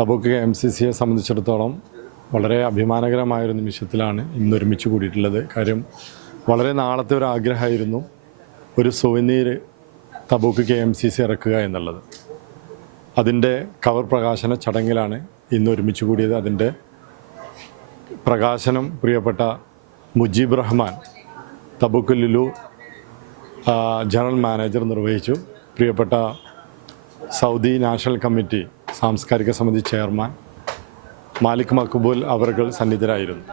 Tabuk MCCയെ സംബന്ധിച്ചിടത്തോളം വളരെ അഭിമാനകരമായൊരു നിമിഷത്തിലാണ് ഇന്ന് ഒരുമിച്ച് കൂടിയിട്ടുള്ളത്. കാര്യം വളരെ നാളത്തെ ഒരു ആഗ്രഹമായിരുന്നു ഒരു സുവനീർ തബൂക്ക് KMCC ഇറക്കുക എന്നുള്ളത്. അതിൻ്റെ കവർ പ്രകാശന ചടങ്ങിലാണ് ഇന്ന് ഒരുമിച്ച് കൂടിയത്. അതിൻ്റെ പ്രകാശനം പ്രിയപ്പെട്ട Mujeeb Rahman Tabuk Lulu general manager നിർവഹിച്ചു. പ്രിയപ്പെട്ട സൗദി നാഷണൽ കമ്മിറ്റി സാംസ്കാരിക സമിതി ചെയർമാൻ മാലിക് മക്ബൂൽ അവർകൾ സന്നിധരായിരുന്നു.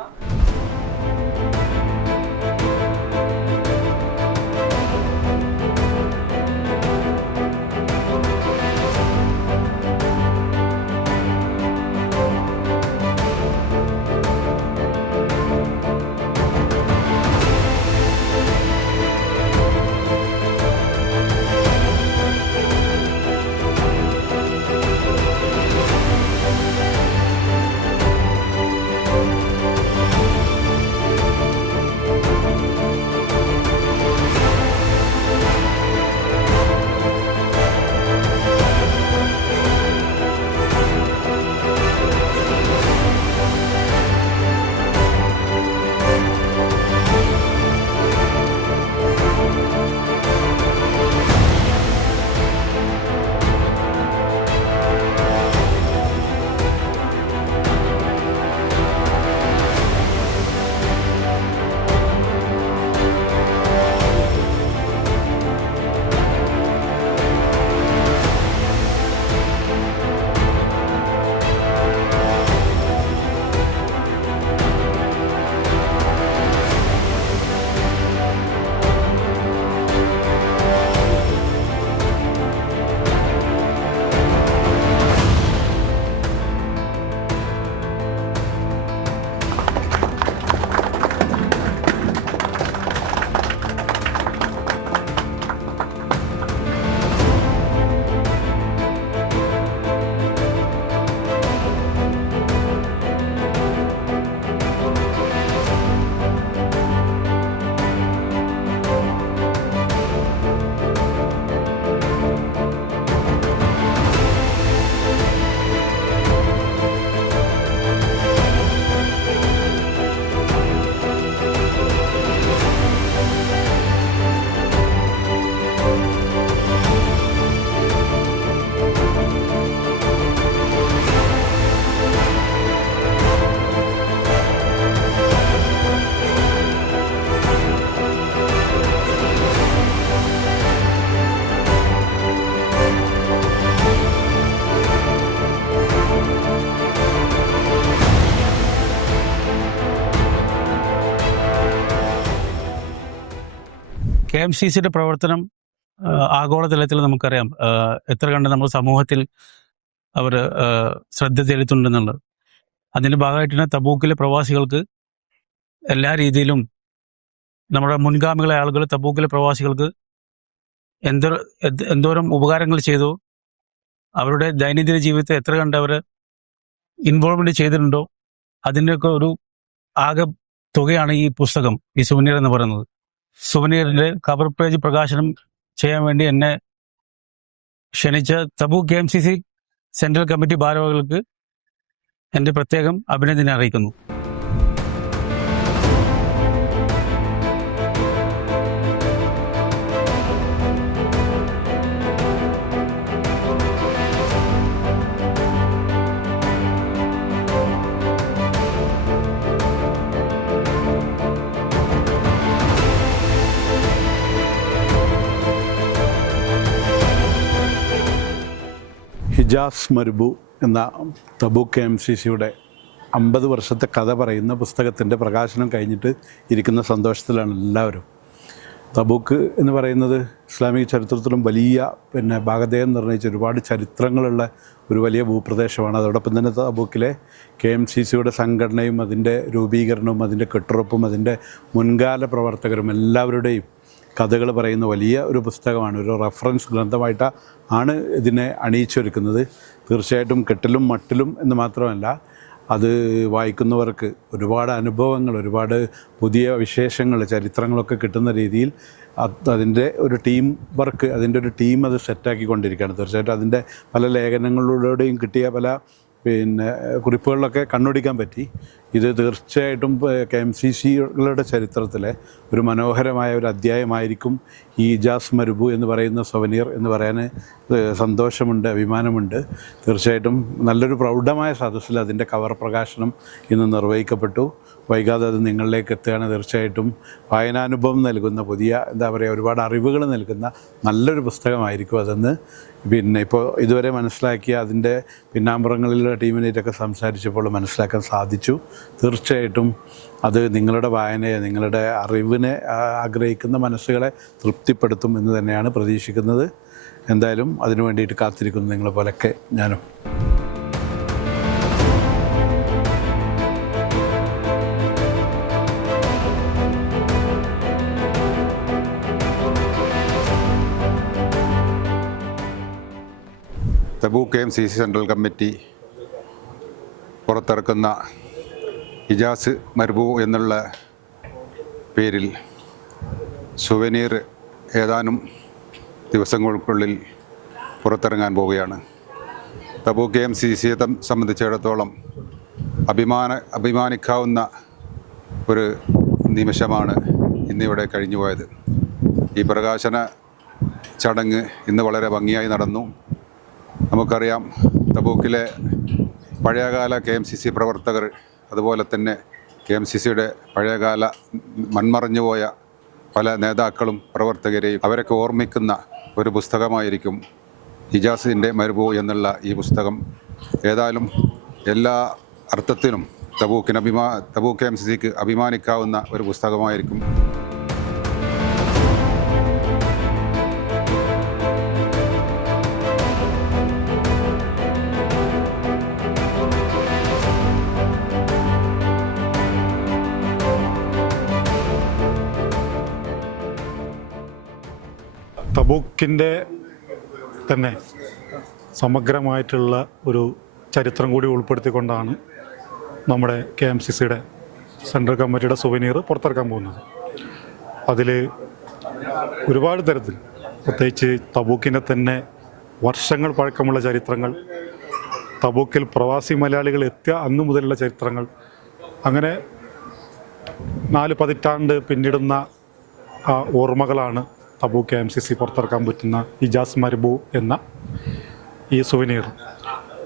KMCCയുടെ പ്രവർത്തനം ആഗോളതലത്തിൽ നമുക്കറിയാം എത്ര കണ്ട് നമ്മുടെ സമൂഹത്തിൽ അവർ ശ്രദ്ധ ചെലുത്തുന്നുണ്ടെന്നുള്ളത്. അതിൻ്റെ ഭാഗമായിട്ടാണ് തബൂക്കിലെ പ്രവാസികൾക്ക് എല്ലാ രീതിയിലും നമ്മുടെ മുൻഗാമികളെ ആളുകൾ തബൂക്കിലെ പ്രവാസികൾക്ക് എന്തോരം ഉപകാരങ്ങൾ ചെയ്തു, അവരുടെ ദൈനംദിന ജീവിതത്തെ എത്ര കണ്ട് അവർ ഇൻവോൾവ്മെന്റ് ചെയ്തിട്ടുണ്ടോ അതിൻ്റെയൊക്കെ ഒരു ആകെ തുകയാണ് ഈ പുസ്തകം, ഈ സുവനീർ എന്ന് പറയുന്നത്. സുവനീറിന്റെ കവർ പേജ് പ്രകാശനം ചെയ്യാൻ വേണ്ടി എന്നെ ക്ഷണിച്ച തബൂക്ക് KMCC സെൻട്രൽ കമ്മിറ്റി ഭാരവാഹികൾക്ക് എൻ്റെ പ്രത്യേകം അഭിനന്ദനം അറിയിക്കുന്നു. ഹിജാസ് മരുബു എന്ന തബൂക്ക് KMCCയുടെ 50 വർഷത്തെ കഥ പറയുന്ന പുസ്തകത്തിൻ്റെ പ്രകാശനം കഴിഞ്ഞിട്ട് ഇരിക്കുന്ന സന്തോഷത്തിലാണ് എല്ലാവരും. തബൂക്ക് എന്ന് പറയുന്നത് ഇസ്ലാമിക ചരിത്രത്തിലും വലിയ ഭാഗധേയം നിർണ്ണയിച്ച ഒരുപാട് ചരിത്രങ്ങളുള്ള ഒരു വലിയ ഭൂപ്രദേശമാണ്. അതോടൊപ്പം തന്നെ തബൂക്കിലെ KMCCയുടെ സംഘടനയും അതിൻ്റെ രൂപീകരണവും അതിൻ്റെ കെട്ടുറപ്പും അതിൻ്റെ മുൻകാല പ്രവർത്തകരും എല്ലാവരുടെയും കഥകൾ പറയുന്ന വലിയ ഒരു പുസ്തകമാണ്. ഒരു റെഫറൻസ് ഗ്രന്ഥമായിട്ടാണ് ഇതിനെ അണിയിച്ചൊരുക്കുന്നത്. തീർച്ചയായിട്ടും കെട്ടിലും മട്ടിലും എന്ന് മാത്രമല്ല, അത് വായിക്കുന്നവർക്ക് ഒരുപാട് അനുഭവങ്ങൾ, ഒരുപാട് പുതിയ വിശേഷങ്ങൾ, ചരിത്രങ്ങളൊക്കെ കിട്ടുന്ന രീതിയിൽ അതിൻ്റെ ഒരു ടീം വർക്ക്, അതിൻ്റെ ഒരു ടീം അത് സെറ്റാക്കിക്കൊണ്ടിരിക്കുകയാണ്. തീർച്ചയായിട്ടും അതിൻ്റെ പല ലേഖനങ്ങളിലൂടെയും കിട്ടിയ പല പിന്നെ കുറിപ്പുകളിലൊക്കെ കണ്ണോടിക്കാൻ പറ്റി. ഇത് തീർച്ചയായിട്ടും KMCCകളുടെ ചരിത്രത്തിലെ ഒരു മനോഹരമായ ഒരു അധ്യായമായിരിക്കും ഈ ഇജാസ് മരുബു എന്ന് പറയുന്ന സൊവനീർ എന്ന് പറയാൻ സന്തോഷമുണ്ട്, അഭിമാനമുണ്ട്. തീർച്ചയായിട്ടും നല്ലൊരു പ്രൗഢമായ സദസ്സിൽ അതിൻ്റെ കവർ പ്രകാശനം ഇന്ന് നിർവഹിക്കപ്പെട്ടു. വൈകാതെ അത് നിങ്ങളിലേക്ക് എത്തുകയാണ്. തീർച്ചയായിട്ടും വായനാനുഭവം നൽകുന്ന പുതിയ ഒരുപാട് അറിവുകൾ നൽകുന്ന നല്ലൊരു പുസ്തകമായിരിക്കും അതെന്ന് പിന്നെ ഇപ്പോൾ ഇതുവരെ മനസ്സിലാക്കിയ അതിൻ്റെ പിന്നാമ്പുറങ്ങളിലുള്ള ടീമിനായിട്ടൊക്കെ സംസാരിച്ചപ്പോൾ മനസ്സിലാക്കാൻ സാധിച്ചു. തീർച്ചയായിട്ടും അത് നിങ്ങളുടെ വായനയെ, നിങ്ങളുടെ അറിവിനെ ആഗ്രഹിക്കുന്ന മനസ്സുകളെ തൃപ്തിപ്പെടുത്തും എന്ന് തന്നെയാണ് പ്രതീക്ഷിക്കുന്നത്. എന്തായാലും അതിനു വേണ്ടിയിട്ട് കാത്തിരിക്കുന്നു നിങ്ങളെ പോലൊക്കെ ഞാനും. തബൂക്ക് KMCC സെൻട്രൽ കമ്മിറ്റി പുറത്തിറക്കുന്ന ഇജാസ് മർബൂ എന്നുള്ള പേരിൽ സുവനീർ ഏതാനും ദിവസങ്ങൾക്കുള്ളിൽ പുറത്തിറങ്ങാൻ പോവുകയാണ്. തബൂക്ക് KMCCയെ സംബന്ധിച്ചിടത്തോളം അഭിമാനിക്കാവുന്ന ഒരു നിമിഷമാണ് ഇന്നിവിടെ കഴിഞ്ഞുപോയത്. ഈ പ്രകാശന ചടങ്ങ് ഇന്ന് വളരെ ഭംഗിയായി നടന്നു. നമുക്കറിയാം, തബൂക്കിലെ പഴയകാല KMCC പ്രവർത്തകർ, അതുപോലെ തന്നെ KMCCയുടെ പഴയകാല മൺമറഞ്ഞുപോയ പല നേതാക്കളും പ്രവർത്തകരെയും അവരൊക്കെ ഓർമ്മിക്കുന്ന ഒരു പുസ്തകമായിരിക്കും ഇജാസിൻ്റെ മരുബൂ എന്നുള്ള ഈ പുസ്തകം. ഏതായാലും എല്ലാ അർത്ഥത്തിലും തബൂക്ക് KMCCക്ക് അഭിമാനിക്കാവുന്ന ഒരു പുസ്തകമായിരിക്കും. തബൂക്കിൻ്റെ തന്നെ സമഗ്രമായിട്ടുള്ള ഒരു ചരിത്രം കൂടി ഉൾപ്പെടുത്തിക്കൊണ്ടാണ് നമ്മുടെ KMCCയുടെ സെൻട്രൽ കമ്മിറ്റിയുടെ സുവനീർ പുറത്തിറക്കാൻ പോകുന്നത്. അതിൽ ഒരുപാട് തരത്തിൽ, പ്രത്യേകിച്ച് തബൂക്കിൻ്റെ തന്നെ വർഷങ്ങൾ പഴക്കമുള്ള ചരിത്രങ്ങൾ, തബൂക്കിൽ പ്രവാസി മലയാളികൾ എത്തിയ അന്നു മുതലുള്ള ചരിത്രങ്ങൾ, അങ്ങനെ 4 പതിറ്റാണ്ട് പിന്നിടുന്ന ഓർമ്മകളാണ് തബൂക്ക് KMCC പുറത്തിറക്കാൻ പറ്റുന്ന ഇജാസ് മർബൂ എന്ന ഈ സുവനീർ.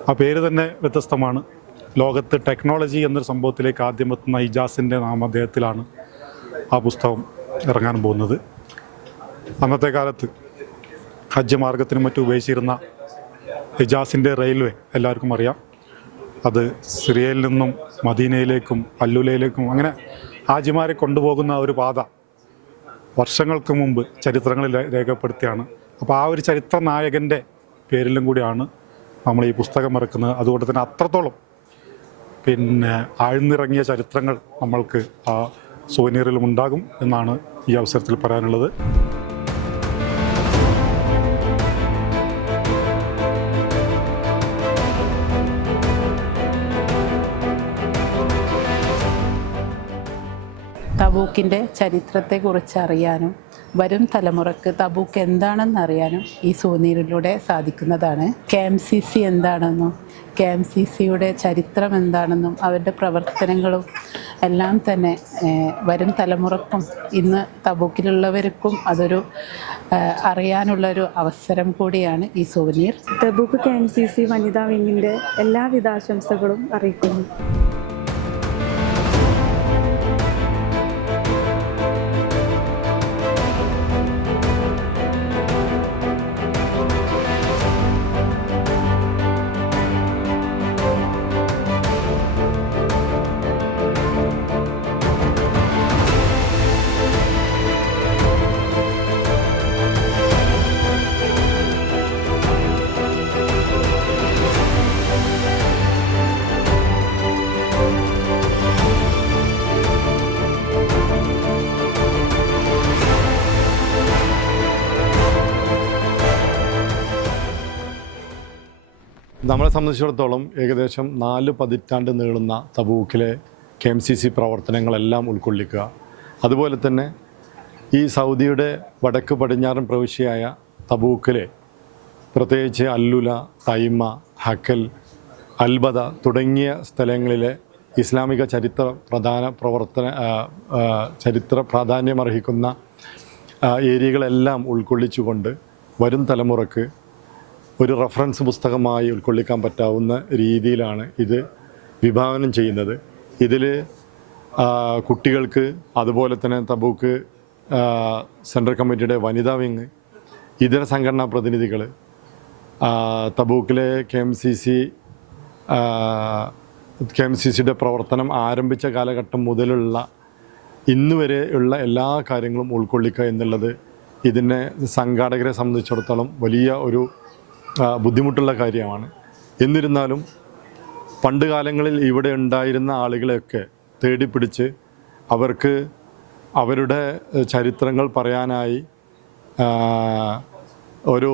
ആ പേര് തന്നെ വ്യത്യസ്തമാണ്. ലോകത്ത് ടെക്നോളജി എന്നൊരു സംഭവത്തിലേക്ക് ആദ്യം എത്തുന്ന ഇജാസിൻ്റെ നാമധേയത്തിലാണ് ആ പുസ്തകം ഇറങ്ങാൻ പോകുന്നത്. അന്നത്തെ കാലത്ത് ഹജ്ജ് മാർഗത്തിനും മറ്റും ഉപയോഗിച്ചിരുന്ന ഇജാസിൻ്റെ റെയിൽവേ എല്ലാവർക്കും അറിയാം. അത് സിറിയയിൽ നിന്നും മദീനയിലേക്കും അല്ലുലയിലേക്കും അങ്ങനെ ഹാജിമാരെ കൊണ്ടുപോകുന്ന ഒരു പാത വർഷങ്ങൾക്ക് മുമ്പ് ചരിത്രങ്ങളിൽ രേഖപ്പെടുത്തിയാണ്. അപ്പോൾ ആ ഒരു ചരിത്ര നായകൻ്റെ പേരിലും കൂടിയാണ് നമ്മൾ ഈ പുസ്തകം ഇറക്കുന്നത്. അതുകൊണ്ട് തന്നെ അത്രത്തോളം ആഴ്ന്നിറങ്ങിയ ചരിത്രങ്ങൾ നമ്മൾക്ക് ആ സുവനീറിലും ഉണ്ടാകും എന്നാണ് ഈ അവസരത്തിൽ പറയാനുള്ളത്. തബൂക്കിൻ്റെ ചരിത്രത്തെക്കുറിച്ച് അറിയാനും വരും തലമുറക്ക് തബൂക്ക് എന്താണെന്നറിയാനും ഈ സുവനീറിലൂടെ സാധിക്കുന്നതാണ്. KMCC എന്താണെന്നും KMCCയുടെ ചരിത്രം എന്താണെന്നും അവരുടെ പ്രവർത്തനങ്ങളും എല്ലാം തന്നെ വരും തലമുറക്കും ഇന്ന് തബൂക്കിലുള്ളവർക്കും അതൊരു അറിയാനുള്ളൊരു അവസരം കൂടിയാണ് ഈ സുവനീർ. തബൂക്ക് KMCC വനിതാ വിങ്ങിൻ്റെ എല്ലാവിധ ആശംസകളും അറിയിക്കുന്നു. നമ്മളെ സംബന്ധിച്ചിടത്തോളം ഏകദേശം 4 പതിറ്റാണ്ട് നീളുന്ന തബൂക്കിലെ KMCC പ്രവർത്തനങ്ങളെല്ലാം ഉൾക്കൊള്ളിക്കുക, അതുപോലെ തന്നെ ഈ സൗദിയുടെ വടക്ക് പടിഞ്ഞാറൻ പ്രവിശ്യയായ തബൂക്കിലെ പ്രത്യേകിച്ച് അല്ലുല, തൈമ, ഹക്കൽ, അൽബദ തുടങ്ങിയ സ്ഥലങ്ങളിലെ ഇസ്ലാമിക ചരിത്ര പ്രാധാന്യമർഹിക്കുന്ന ഏരിയകളെല്ലാം ഉൾക്കൊള്ളിച്ചുകൊണ്ട് വരും തലമുറക്ക് ഒരു റഫറൻസ് പുസ്തകമായി ഉൾക്കൊള്ളിക്കാൻ പറ്റാവുന്ന രീതിയിലാണ് ഇത് വിഭാവനം ചെയ്യുന്നത്. ഇതിൽ കുട്ടികൾക്ക്, അതുപോലെ തന്നെ തബൂക്ക് സെൻട്രൽ കമ്മിറ്റിയുടെ വനിതാ വിങ്, ഇതര സംഘടനാ പ്രതിനിധികൾ, തബൂക്കിലെ KMCCയുടെ പ്രവർത്തനം ആരംഭിച്ച കാലഘട്ടം മുതലുള്ള ഇന്ന് വരെയുള്ള എല്ലാ കാര്യങ്ങളും ഉൾക്കൊള്ളിക്കുക എന്നുള്ളത് ഇതിനെ സംഘാടകരെ സംബന്ധിച്ചിടത്തോളം വലിയ ഒരു ബുദ്ധിമുട്ടുള്ള കാര്യമാണ്. എന്നിരുന്നാലും പണ്ട് കാലങ്ങളിൽ ഇവിടെ ഉണ്ടായിരുന്ന ആളുകളെയൊക്കെ തേടിപ്പിടിച്ച് അവർക്ക് അവരുടെ ചരിത്രങ്ങൾ പറയാനായി ഒരു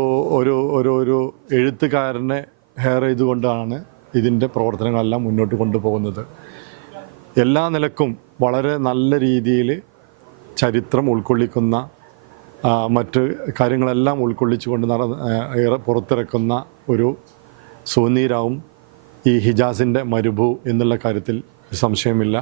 എഴുത്തുകാരനെ ഹെയർ ചെയ്തുകൊണ്ടാണ് ഇതിൻ്റെ പ്രവർത്തനങ്ങളെല്ലാം മുന്നോട്ട് കൊണ്ടുപോകുന്നത്. എല്ലാ നിലക്കും വളരെ നല്ല രീതിയിൽ ചരിത്രം ഉൾക്കൊള്ളിക്കുന്ന മറ്റ് കാര്യങ്ങളെല്ലാം ഉൾക്കൊള്ളിച്ചുകൊണ്ട് പുറത്തിറക്കുന്ന ഒരു സുവനീറാവും ഈ ഹിജാസിൻ്റെ മരുഭൂ എന്നുള്ള കാര്യത്തിൽ സംശയമില്ല.